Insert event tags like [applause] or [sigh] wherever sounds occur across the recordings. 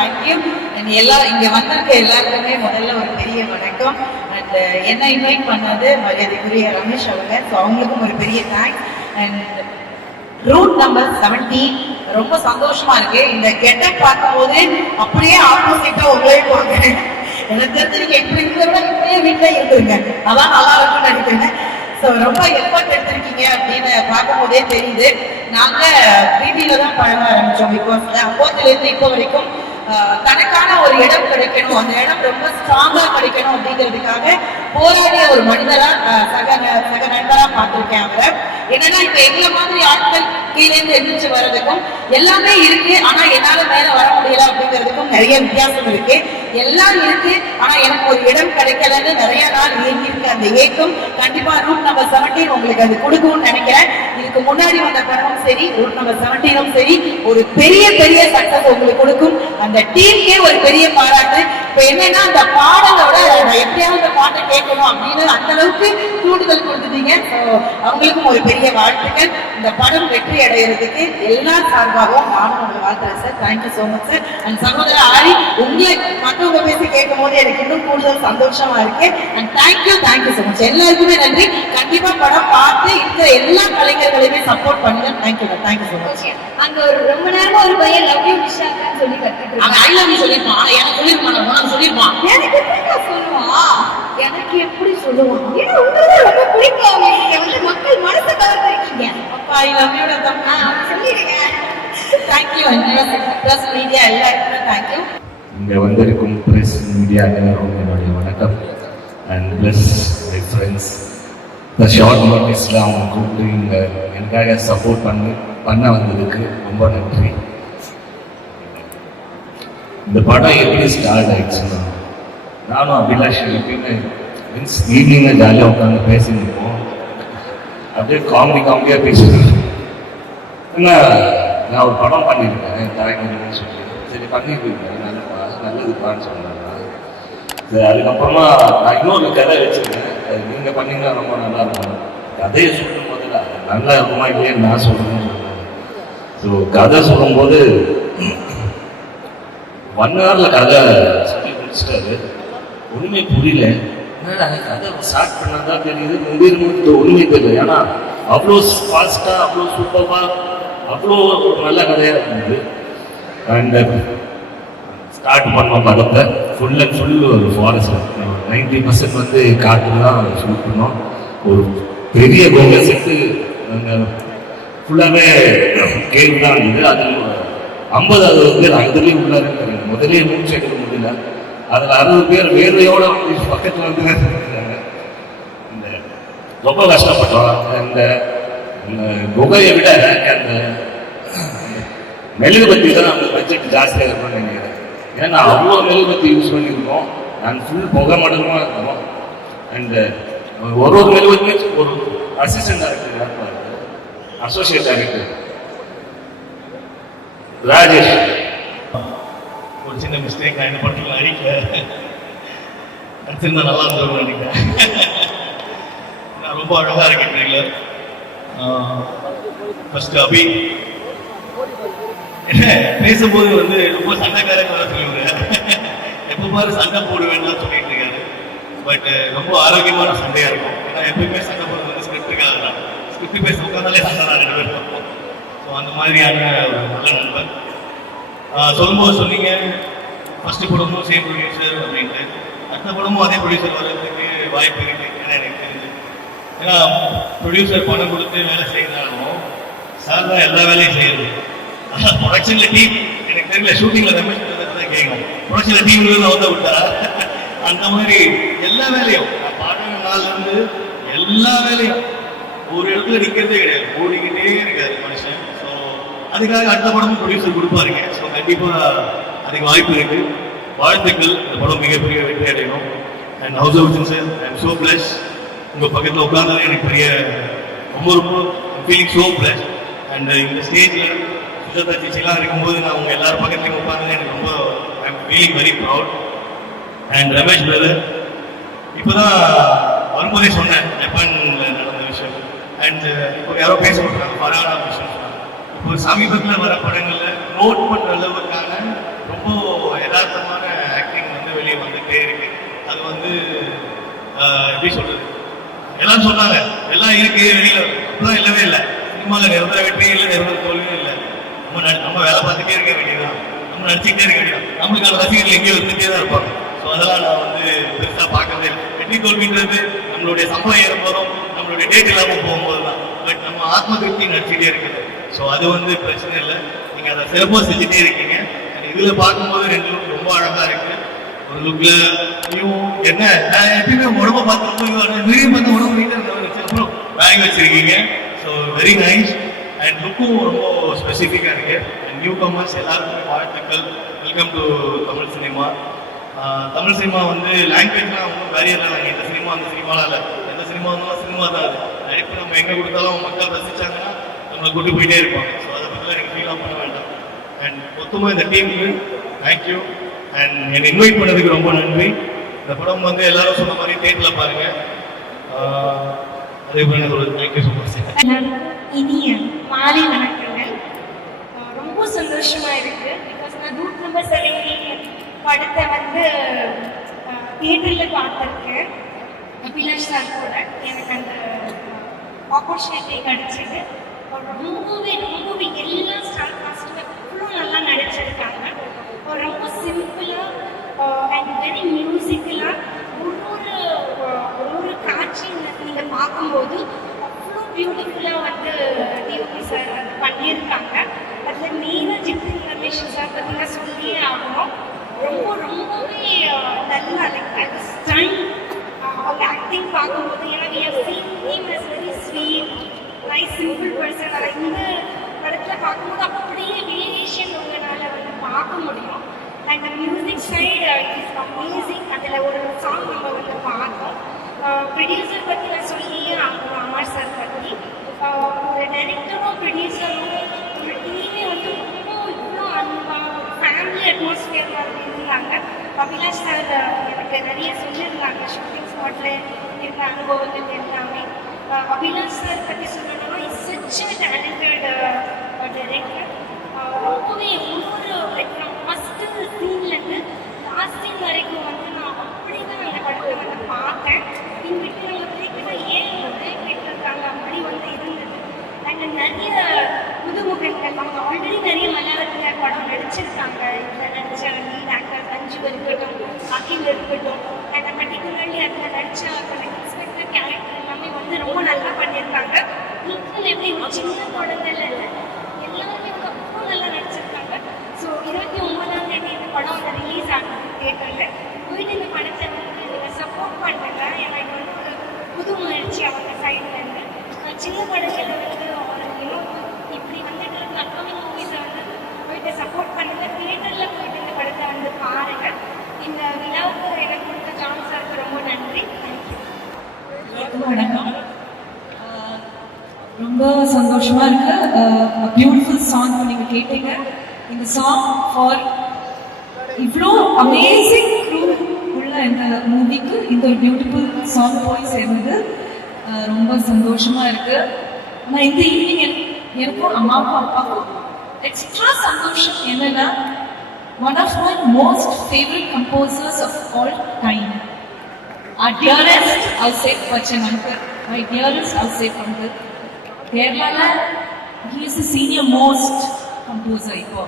Thank you and எல்லா இங்க வந்திருக்க எல்லாருக்குமே முதல்ல ஒரு பெரிய வணக்கம். அண்ட் என்ன இன்வைட் பண்ணது மரியாதைக்குரிய ரமேஷ் அவங்க. ஸோ அவங்களுக்கும் ஒரு பெரிய தேங்க்ஸ் அண்ட் ரூட் நம்பர் 17 ரொம்ப சந்தோஷமா இருக்கு. இந்த கெட்டப் பார்க்கும்போது அப்படியே ஆப்போசிட்டா உங்களே பார்க்குறேன் எனக்கு தெரிஞ்சிருக்கு எப்படி இப்படி இருக்கிறத இப்படியே வீட்டில் இருக்குங்க அதான் நல்லா இருக்கும்னு நினைக்கிறேன். ஸோ ரொம்ப எஃபர்ட் எடுத்திருக்கீங்க அப்படின்னு பார்க்கும்போதே தெரியுது. நாங்கள் பிபியில தான் பழக ஆரம்பித்தோம் பிகாஸ் அப்போதுலேருந்து இப்போ வரைக்கும் தனக்கான ஒரு இடம் கிடைக்கணும். அந்த இடம் ரொம்ப ஸ்ட்ராங்கா கிடைக்கணும் அப்படிங்கிறதுக்காக போராடிய ஒரு மனிதரா சக ந- சக நண்பரா பார்த்திருக்கேன் அவரை. என்னன்னா இப்ப எங்களை மாதிரி ஆட்கள் கீழே இருந்து எந்திரிச்சு வர்றதுக்கும் எல்லாமே இருக்கு ஆனா என்னால மேல வர முடியல அப்படிங்கிறதுக்கும் நிறைய வித்தியாசம் இருக்கு. எல்லாம் இருக்கு ஆனா எனக்கு ஒரு இடம் கிடைக்கலன்னு நிறைய நாள் இயங்கி இருக்கு அந்த ஏக்கம் கண்டிப்பா ரூட் நம்பர் 17 உங்களுக்கு அது கொடுக்கும்னு நினைக்கிறேன். இதுக்கு முன்னாடி வந்த படமும் சரி ரூட் நம்பர் 17 சரி ஒரு பெரிய பெரிய சக்சஸ் உங்களுக்கு கொடுக்கும். அந்த டீமுக்கே ஒரு பெரிய பாராட்டு. இப்ப என்னன்னா அந்த பாடலோட எப்படியாவது அந்த பாட்டை கேட்கணும் அப்படின்னு அந்த அளவுக்கு தூண்டுதல் கொடுத்துட்டீங்க. அவங்களுக்கும் ஒரு பெரிய வாழ்த்துக்கள். இந்த படம் வெற்றி அடையிறதுக்கு எல்லா சார்பாகவும் நானும் உங்களை வாழ்த்துறேன் sir thank you so much sir and சகோதர ஆரி உங்களை மற்றவங்க பேசி கேட்கும் போது எனக்கு இன்னும் கூடுதல் சந்தோஷமா இருக்கு. And thank you thank you so much எல்லாருக்குமே நன்றி. கண்டிப்பா படம் பார்த்து இருக்கிற எல்லா கலைஞர்களையுமே சப்போர்ட் பண்ணுங்க thank you thank you so much அங்க ஒரு ரொம்ப நேரமா ஒரு பையன் லவ் யூ விஷாக்கான்னு சொல்லி கத்துட்டு அவன் ஐ லவ் யூ சொல்லியிருப்பான். ஆனா எனக்கு சொல்லியிருப்பான். உனக்கு சொல்லியிருப்பான். எனக்கு எப்படிக்கா சொல்லுவான் எனக்கு எப்படி சொல்லுவான்? ஏன்னா உங்களுக்கு ரொம்ப பிடிக்கும். நீங்க வந்து மக்கள் மனசை கவர்ந்துருக்கீங்க. அப்பா ஐ லவ் யூ அப்ப சொல்லிடுங்க. தேங்க்யூ ப்ளஸ் மீடியா எல்லாருக்குமே தேங்க்யூ இங்கே வந்திருக்கும் ப்ரெஸ் மீடியா எல்லாரும் என்னுடைய வணக்கம். அண்ட் ப்ளஸ் மை ஃப்ரெண்ட்ஸ் இந்த ஷார்ட் நோட்டீஸில் அவங்க கூப்பிட்டு இங்கே எனக்காக சப்போர்ட் பண்ணி பண்ண வந்ததுக்கு ரொம்ப நன்றி. இந்த படம் எப்படி ஸ்டார்ட் ஆயிடுச்சுன்னா நானும் அபிலாஷ் எப்பயுமே மீன்ஸ் ஈவினிங்கில் ஜாலியாக உட்காந்து பேசியிருப்போம் அப்படியே காமெடி காமெடியாக பேசியிருக்கேன் ஏன்னா நான் ஒரு படம் பண்ணியிருக்கேன் தலைஞர்னு சொல்லி. சரி பண்ணியிருக்கேன் நல்லா நல்லதுப்பான்னு சொன்னாங்க. சரி அதுக்கப்புறமா நான் இன்னொரு கதை வச்சிருக்கேன். நீங்கள் பண்ணீங்கன்னா ரொம்ப நல்லா இருக்கும். கதையை சொல்லும் போது நல்லா இருக்குமா இல்லையேன்னு நான் சொல்லணும் ஸோ கதை சொல்லும்போது ஒன் ஹவரில் கதை சொல்லி முடிச்சிட்டாரு. ஒன்றுமே புரியல. கதை ஸ்டார்ட் பண்ணாதான் தெரியுது. முடியும் இந்த உண்மை தெரியல ஏன்னா அவ்வளோ ஃபாஸ்ட்டாக அவ்வளோ சூப்பராக அவ்வளோ ஒரு நல்ல கதையாக இருந்தது. அண்ட் ஸ்டார்ட் பண்ணோம் படத்தை. ஃபுல் அண்ட் ஃபுல் ஒரு ஃபாரஸ்ட் நைன்டி பர்சன்ட் வந்து காட்டில் தான் ஷூட் பண்ணோம் ஒரு பெரிய கோவில் செட்டு ஃபுல்லாகவே கேம் தான் இருந்தது அதில் ஐம்பது அறுபது பேர் அதுலேயே உள்ளாரு முதலே மூச்சு எடுக்க முடியல. அதில் அறுபது பேர் வேர்வையோட பக்கத்தில் வந்து இந்த ரொம்ப கஷ்டப்பட்டோம். இந்த இந்த குகையை விட அந்த மெழுகுபத்தி தான் அந்த பட்ஜெட் ஜாஸ்தியாக இருக்கணும்னு நினைக்கிறேன். ஏன்னா அவ்வளோ மெழுகுபத்தி யூஸ் பண்ணியிருக்கோம். நான் ஃபுல் புகை மடங்கமாக இருக்கோம். அண்டு ஒரு ஒரு மெழுகுவத்துமே ஒரு assistant director associate director Rajesh. ஒரு சின்ன மிஸ்டேக் நான் என்ன படத்துக்கு அடிக்கல. அடிச்சிருந்தா நல்லா இருந்திருக்கும் நினைக்கிறேன். நான் ரொம்ப அழகாக இருக்கேன் ட்ரெயிலர் ஃபர்ஸ்ட் அபி. பேசும்போது வந்து ரொம்ப சண்டைக்காரங்க வர சொல்லுவாங்க. எப்போ பாரு சண்டை போடுவேன்னு சொல்லிட்டு இருக்காரு. பட் ரொம்ப ஆரோக்கியமான சண்டையா இருக்கும். ஏன்னா எப்பயுமே சண்டை போடுறது வந்து ஸ்கிரிப்டுக்காக தான் ஸ்கிரிப்ட் பேச உட்காந்தாலே சண்டை தான் ரெண்டு பேரும். ஸோ அந்த மாதிரியான ஒரு நல்ல நண்பர் சொல்லும்போது சொன்னீங்க. ஃபர்ஸ்ட் படமும் சேம் ப்ரொடியூசர் அப்படின்ட்டு. அடுத்த படமும் அதே ப்ரொடியூசர் வர்றதுக்கு வாய்ப்பு இருக்கு ஏன்னா எனக்கு தெரிஞ்சு. ஏன்னா ப்ரொடியூசர் பணம் கொடுத்து வேலை செய்யறாலும் சார் தான் எல்லா வேலையும் செய்யறது. ப்ரொடக்ஷன்ல டீம் எனக்கு தெரியல ஷூட்டிங்ல ரமேஷ் தான் கேட்கும் ப்ரொடக்ஷன்ல டீம் வந்து விட்டா? அந்த மாதிரி எல்லா வேலையும் நான் பாடுற நாள்ல இருந்து எல்லா வேலையும் ஒரு இடத்துல நிக்கிறதே கிடையாது. ஓடிக்கிட்டே இருக்காரு மனுஷன். ஸோ அதுக்காக அடுத்த படமும் ப்ரொடியூசர் கொடுப்பாருங்க. ஸோ கண்டிப்பா அதுக்கு வாய்ப்பு இருக்கு. வாழ்த்துக்கள். இந்த படம் மிகப்பெரிய வெற்றி அடையணும். And Ouseph out sir I'm so blessed உங்கள் பக்கத்தில் உட்கார்ந்தாலே எனக்கு பெரிய ரொம்ப ரொம்ப ஃபீலிங் ஸோ பிளஸ் அண்ட் இந்த ஸ்டேஜில் இருபத்தஞ்சுலாம் இருக்கும்போது நான் உங்கள் எல்லாரும் பக்கத்துலையும் உட்காந்து எனக்கு ரொம்ப I'm feeling very proud and Ramesh brother இப்போதான் வரும்போதே சொன்னேன் ஜப்பான்ல நடந்த விஷயம். அண்ட் uh, இப்போ யாரோ பேச மாட்டாங்க பரவாயில்ல விஷயம் இப்போ சமீபத்தில் வர படங்களில் நோட் பண்ணுற அளவுக்கான ரொம்ப யதார்த்தமான ஆக்டிங் வந்து வெளியே வந்துகிட்டே இருக்கு. அது வந்து எப்படி சொல்றது? எல்லாம் சொன்னாங்க எல்லாம் இருக்கு வெளியில் அப்படிலாம் இல்லவே இல்லை. சினிமாவில் நிரந்தர வெற்றி இல்லை நிரந்தர தோல்வியும் இல்லை. நம்ம நம்ம வேலை பார்த்துட்டே இருக்க வேண்டியதான் நம்ம நடிச்சுக்கிட்டே இருக்க வேண்டியதான் நம்மளுக்கான ரசிகர்கள் எங்கேயோ இருந்துட்டே தான் இருப்பாங்க. ஸோ அதெல்லாம் நான் வந்து பெருசாக பார்க்கறதே இல்லை. வெற்றி தோல்வின்றது நம்மளுடைய சம்பளம் ஏறும்போதும் நம்மளுடைய டேட் இல்லாமல் போகும்போது தான் பட் நம்ம ஆத்ம திருப்தி நடிச்சுட்டே இருக்குது. ஸோ அது வந்து பிரச்சனை இல்லை. நீங்கள் அதை சிறப்பாக செஞ்சுட்டே இருக்கீங்க. இதில் பார்க்கும்போது ரெண்டு லுக் ரொம்ப அழகாக இருக்குது ஒரு லுக்கில் ஐயோ என்ன? நான் எப்பயுமே உடம்ப பார்த்து ரொம்ப வீடியோ பார்த்து உடம்பு நீட்டா இருந்தவங்க வச்சிருக்கீங்க. ஸோ வெரி நைஸ் அண்ட் லுக்கும் ரொம்ப ஸ்பெசிஃபிக்காக இருக்குது அண்ட் நியூ கமர்ஸ் எல்லாருக்குமே வாழ்த்துக்கள். Welcome to Tamil cinema. Tamil cinema வந்து லாங்குவேஜ்லாம் ஒன்றும் பேரியர்லாம் இல்லை. எந்த சினிமா அந்த சினிமாலாம் இல்லை. எந்த சினிமா இருந்தாலும் சினிமா தான் அது. நடிப்பு நம்ம எங்கே கொடுத்தாலும் மக்கள் ரசிச்சாங்கன்னா நம்மளை கூட்டு போயிட்டே இருப்பாங்க. ஸோ அதை பற்றி எனக்கு ஃபீலாக பண்ண வேண்டாம். அண்ட் மொத்தமாக இந்த டீமுக்கு தேங்க்யூ அண்ட் என்னை இன்வைட் பண்ணதுக்கு ரொம்ப நன்றி. இந்த படம் வந்து எல்லாரும் சொன்ன மாதிரி தேட்டில் பாருங்கள் அதே மாதிரி ஒரு தேங்க்யூ ஸோ மச் எல்லாருக்கும் இனிய. மாலை வணக்கங்கள் ரொம்ப சந்தோஷமா இருக்கு. பிகாஸ் நான் ரூட் நம்பர் செவன்டீன் படத்தை வந்து தியேட்டரில் பார்த்துருக்கேன். அபிலாஷ் சார் கூட. எனக்கு அந்த ஆப்பர்ச்சுனிட்டி கிடைச்சிது. ரொம்பவே ரொம்பவே எல்லா ஸ்டார் காஸ்டும் அவ்வளோ நல்லா நடிச்சிருக்காங்க. ரொம்ப சிம்பிளாக அண்ட் வெரி மியூசிக்கலாக ஒரு ஒரு அஹ் ஒரு ஒரு காட்சி நீங்கள் பார்க்கும்போது அவ்வளோ பியூட்டிஃபுல்லாக வந்து டிஓபி சார் அது பண்ணியிருக்காங்க அதில் மெயினாக ஜித்தின் ரமேஷ் சார் பற்றி நான் சொல்லியே ஆகணும் ரொம்ப ரொம்பவே அஹ், நல்லா லைக் ஸ்டன் அவங்க ஆக்டிங் பார்க்கும்போது எனக்கு என் scene team is very sweet nice simple நான் இந்த படத்துல பார்க்கும்போது அப்படியே வேரியேஷன் உங்களால வந்து பார்க்க முடியும். And music side is amazing அதில் ஒரு சாங் நம்ம வந்து பார்த்தோம். Uh, ப்ரொடியூசர் பற்றி நான் சொல்லியே ஆகணும் அமர் சார் பற்றி ஒரு டைரக்டரும் ப்ரொடியூசரும் ஒரு டீமே வந்து ரொம்ப இவ்வளோ அந்த ஃபேமிலி அட்மாஸ்பியர் மாதிரி இருந்தாங்க. அபிலாஷ் சார் uh, எனக்கு நிறைய சொல்லியிருந்தாங்க ஷூட்டிங் ஸ்பாட்டில் இருந்த அனுபவங்கள் எல்லாமே. Uh, அபிலாஷ் சார் பற்றி சொல்லணும் இஸ் சச் டேலண்டட் டைரக்டர் ரொம்பவே ஒவ்வொரு லைக் ஃபஸ்ட்டு சீன்லேருந்து லாஸ்ட் சீன் வரைக்கும் வந்து நான் அப்படி தான் அந்த படத்தை வந்து பார்த்தேன் இன்விட்டு நம்ம பிரேக்கிட்ட ஏன் பிரேக் விட்டுருக்காங்க அப்படி வந்து இருந்தது அண்ட் நிறைய புதுமுகங்கள் அவங்க ஆல்ரெடி நிறைய மலையாளத்தில் படம் நடிச்சிருக்காங்க. இதில் நடிச்ச லீட் ஆக்டர் அஞ்சு இருக்கட்டும் அகில் இருக்கட்டும் அண்ட் பர்டிகுலர்லி அதில் நடிச்ச அந்த இன்ஸ்பெக்டர் கேரக்டர் எல்லாமே வந்து ரொம்ப நல்லா பண்ணியிருக்காங்க லுக்கில் எப்படி ஒரு சின்ன குழந்தைல இல்லை எல்லாருமே வந்து அவ்வளோ நல்லா நடிச்சிருக்காங்க ஸோ இருபத்தி ஒன்பதாம் தேதி இந்த படம் வந்து ரிலீஸ் ஆகுது தேட்டரில் போயிட்டு இந்த படத்தை வந்து நீங்கள் சப்போர்ட் பண்ணுங்க ஏன்னா இது வந்து ஒரு புது முயற்சி அவங்க சைட்லேருந்து சின்ன படத்தில் வந்து அவங்களுக்கு இன்னும் இப்படி வந்துட்டு இருக்க அப்கமிங் மூவிஸை வந்து போயிட்டு சப்போர்ட் பண்ணுங்க தியேட்டரில் போயிட்டு இந்த படத்தை வந்து பாருங்க இந்த விழாவுக்கு எனக்கு கொடுத்த ஜான் சாருக்கு ரொம்ப நன்றி தேங்க்யூ எல்லாருக்கும் வணக்கம் ரொம்ப சந்தோஷமா இருக்கு. பியூட்டிஃபுல் சாங் நீங்க கேட்டீங்க. இந்த சாங் ஃபார் இவ்வளோ அமேசிங் க்ரூ உள்ள இந்த மூவிக்கு இந்த ஒரு பியூட்டிஃபுல் சாங் போய் சேர்ந்தது. ரொம்ப சந்தோஷமா இருக்கு. ஆனால் இந்த ஈவினிங் எனக்கும் அம்மாவுக்கும் அப்பாவுக்கும் எக்ஸ்ட்ரா சந்தோஷம் என்னன்னா one of my most favourite composers of all time Our dearest Ausef Bachchan uncle, my dearest Ausef uncle, Kerala, he is the senior most composer இப்போ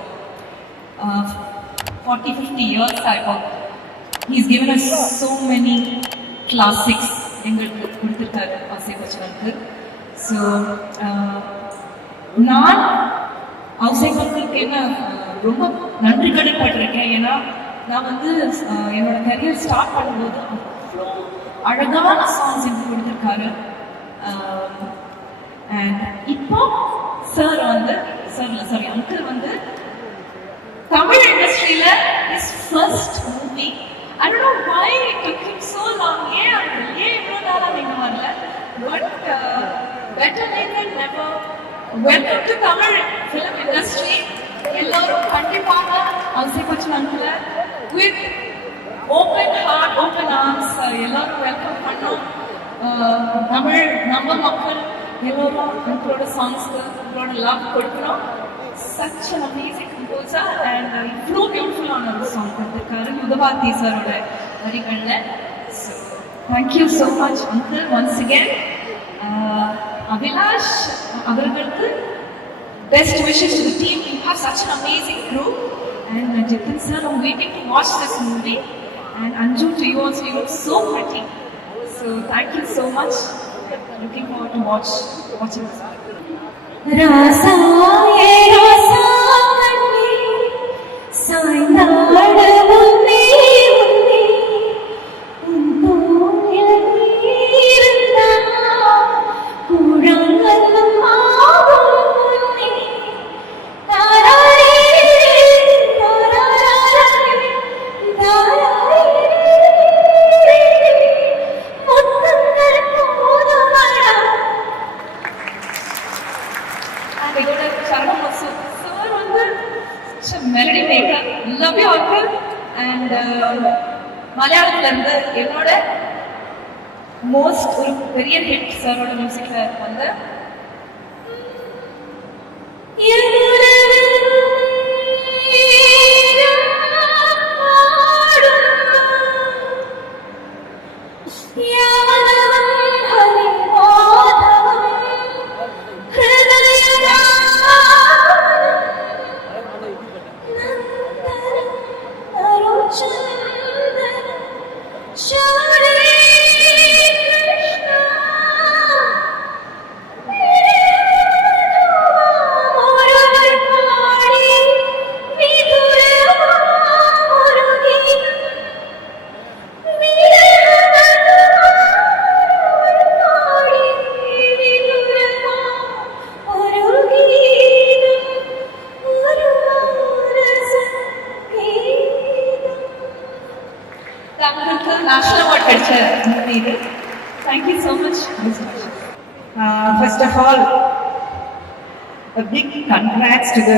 ஃபார்ட்டி ஃபிஃப்டி இயர்ஸ் ஆகும் he's given us so many classics. எங்களுக்கு கொடுத்துருக்காரு ஆசை பச்சனுக்கு so uh, நான் ஆசை பச்சனுக்கு என்ன ரொம்ப நன்றி கடைப்பட்டிருக்கேன் ஏன்னா நான் வந்து uh, என்னோட கரியர் ஸ்டார்ட் பண்ணும்போது அழகான சாங்ஸ் எனக்கு கொடுத்துருக்காரு. அண்ட் இப்போ சார் வந்து சார் இல்லை சாரி அங்கிள் வந்து தமிழ் இண்டஸ்ட்ரியில is first movie I don't know why it took him so long ஏன் ஏன் இவ்வளோ நாளா நீங்க வரல? But better late than never welcome to Tamil film industry எல்லாரும் கண்டிப்பாக அவசியப்பட்ட uncle with open heart open arms எல்லாரும் வெல்கம் பண்ணோம் தமிழ் நம்ம மக்கள் எல்லோரும் உங்களோட சாங்ஸ்க்கு உங்களோட லவ் கொடுக்குறோம் such an amazing composer and இவ்வளோ பியூட்டிஃபுல்லான ஒரு சாங் கொடுத்துருக்காரு யுகபாரதி சாரோட வரிகளில் so thank you so much uncle once again Abhilash அவர்களுக்கு best wishes to the team. You have such an amazing crew. And uh, Jitin sir, I'm waiting to watch. And Anju, to you also, you look so pretty. So thank you so much. Looking forward to watch watching. இதோட சரணம் மசு sir வந்து melody maker love you and மலையாளத்துல இருந்து என்னோட most ஒரு பெரிய hit சாரோட மியூசிக்ல வந்து Krishna a to the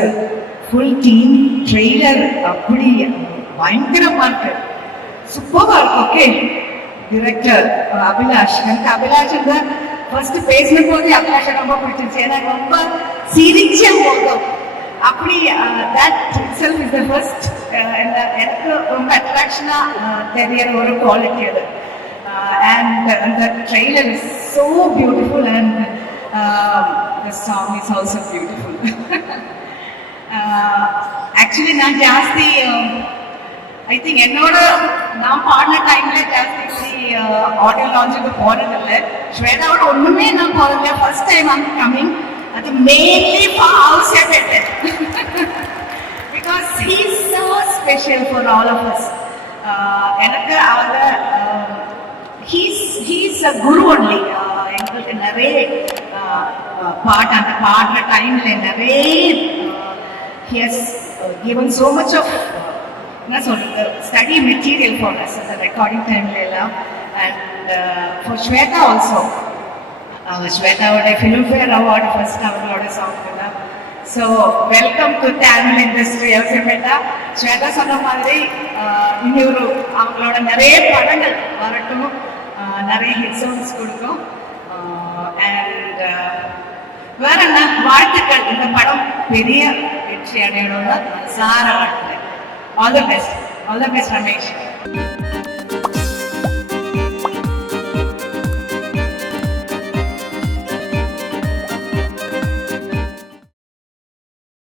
full team trailer அப்படி பயங்கரமா இருக்கு சூப்பரா இருக்கு ஓகே டிரெக்டர் அபிலாஷ். எனக்கு அபிலாஷ் வந்து ஃபர்ஸ்ட் பேசின போது அபிலாஷ் ரொம்ப பிடிச்சிருச்சு. ஏன்னா ரொம்ப சிரிச்ச முகம். அப்படி that itself is the first எனக்கு ரொம்ப அட்ராக்ஷனா தெரியற ஒரு குவாலிட்டி அது. அண்ட் அந்த trailer is trailer beautiful and the song is also beautiful. [laughs] uh, actually, நான் ஜாஸ்தி uh, ஐ திங்க் என்னோட நான் பாடின டைம்ல ஜாஸ்தி ஆடியோ லான்ச்சுக்கு uh, போனதில்லை. ஸ்வேதாவோட ஒண்ணுமே நான் போனதில்லை ஃபர்ஸ்ட் டைம் ஐம் கம்மிங் அது mainly for Ouseph because he so special for all of us எனக்கு அவங்க he's he's a guru only எங்களுக்கு நிறைய uh, uh, uh, பாட்டு அந்த பாடுற டைம்ல நிறைய ஹியஸ் given so much of என்ன சொல்றது ஸ்டடி மெட்டீரியல் ஃபார் அஸ் அந்த ரெக்கார்டிங் டைம்ல எல்லாம் அண்ட் ஃபார் ஸ்வேதா ஆல்சோ அவங்க ஸ்வேதாவோட ஃபிலிம்ஃபேர் அவார்டு ஃபர்ஸ்ட் அவங்களோட சாங் தான் so welcome to Tamil industry எல்சமேட்டா Shweta சொன்ன மாதிரி ஆஹ், இன்னொரு அவங்களோட நிறைய படங்கள் வரட்டும். ஆஹ், நிறைய ஹிட் சாங்ஸ் கொடுக்கும். அண்ட் வேற என்ன வாழ்த்துக்கள். இந்த படம் பெரிய வெற்றி அடையணும்னு சார வாழ்த்துக்கள் all the best all the best Ramesh